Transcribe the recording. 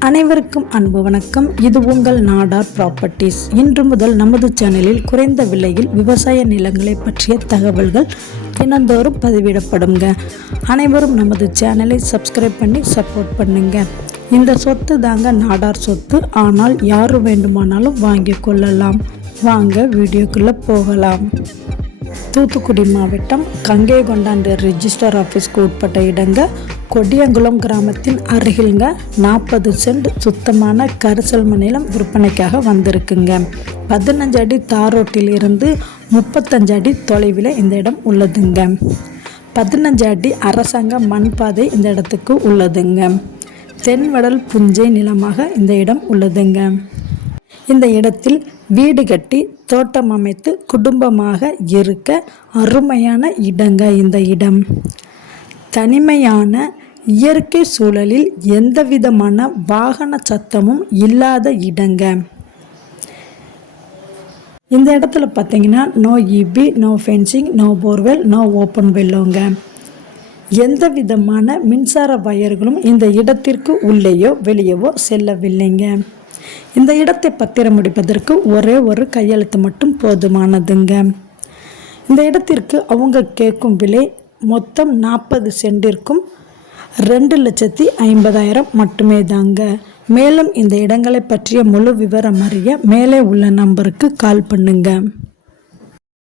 அனைவருக்கும் அன்பு வணக்கம். இது உங்கள் நாடார் ப்ராப்பர்ட்டிஸ் இன்று முதல் நமது சேனலில் குறைந்த விலையில் விவசாய நிலங்களை பற்றிய தகவல்கள் தினந்தோறும் பதிவிடப்படுங்க. அனைவரும் நமது சேனலை சப்ஸ்கிரைப் பண்ணி சப்போர்ட் பண்ணுங்க. இந்த சொத்து தாங்க நாடார் சொத்து. ஆனால் யார் வேண்டுமானாலும் வாங்கிக் கொள்ளலாம். வாங்க வீடியோக்குள்ளே போகலாம். தூத்துக்குடி மாவட்டம் கங்கை கொண்டாண்டு ரிஜிஸ்டர் ஆஃபீஸ்க்கு உட்பட்ட இடங்க கொடியங்குளம் கிராமத்தின் அருகில்ங்க நாற்பது சென்ட் சுத்தமான கரிசல் நிலம் விற்பனைக்காக வந்திருக்குங்க. பதினஞ்சு அடி தாரோட்டில் இருந்து முப்பத்தஞ்சு அடி தொலைவில் இந்த இடம் உள்ளதுங்க. பதினஞ்சு அடி அரசாங்க மண் பாதை இந்த இடத்துக்கு உள்ளதுங்க. தென்வடல் புஞ்சை நிலமாக இந்த இடம் உள்ளதுங்க. இந்த இடத்தில் வீடு கட்டி தோட்டம் அமைத்து குடும்பமாக இருக்க அருமையான இடங்க இந்த இடம். தனிமையான இயற்கை சூழலில் எந்த விதமான வாகன சத்தமும் இல்லாத இடங்க. இந்த இடத்துல பார்த்தீங்கன்னா no EB no fencing no borewell no open வெல்லோங்க எந்த விதமான மின்சார வயர்களும் இந்த இடத்திற்கு உள்ளேயோ வெளியவோ செல்லவில்லைங்க. இந்த இடத்தை பத்திரம் முடிப்பதற்கு ஒரே ஒரு கையெழுத்து மட்டும் போதுமானதுங்க. இந்த இடத்திற்கு அவங்க கேட்கும் விலை மொத்தம் நாற்பது சென்டிற்கும் ரெண்டு லட்சத்தி ஐம்பதாயிரம் மட்டுமே தாங்க. மேலும் இந்த இடங்களை பற்றிய முழு விவரம் அறிய மேலே உள்ள நம்பருக்கு கால் பண்ணுங்கள்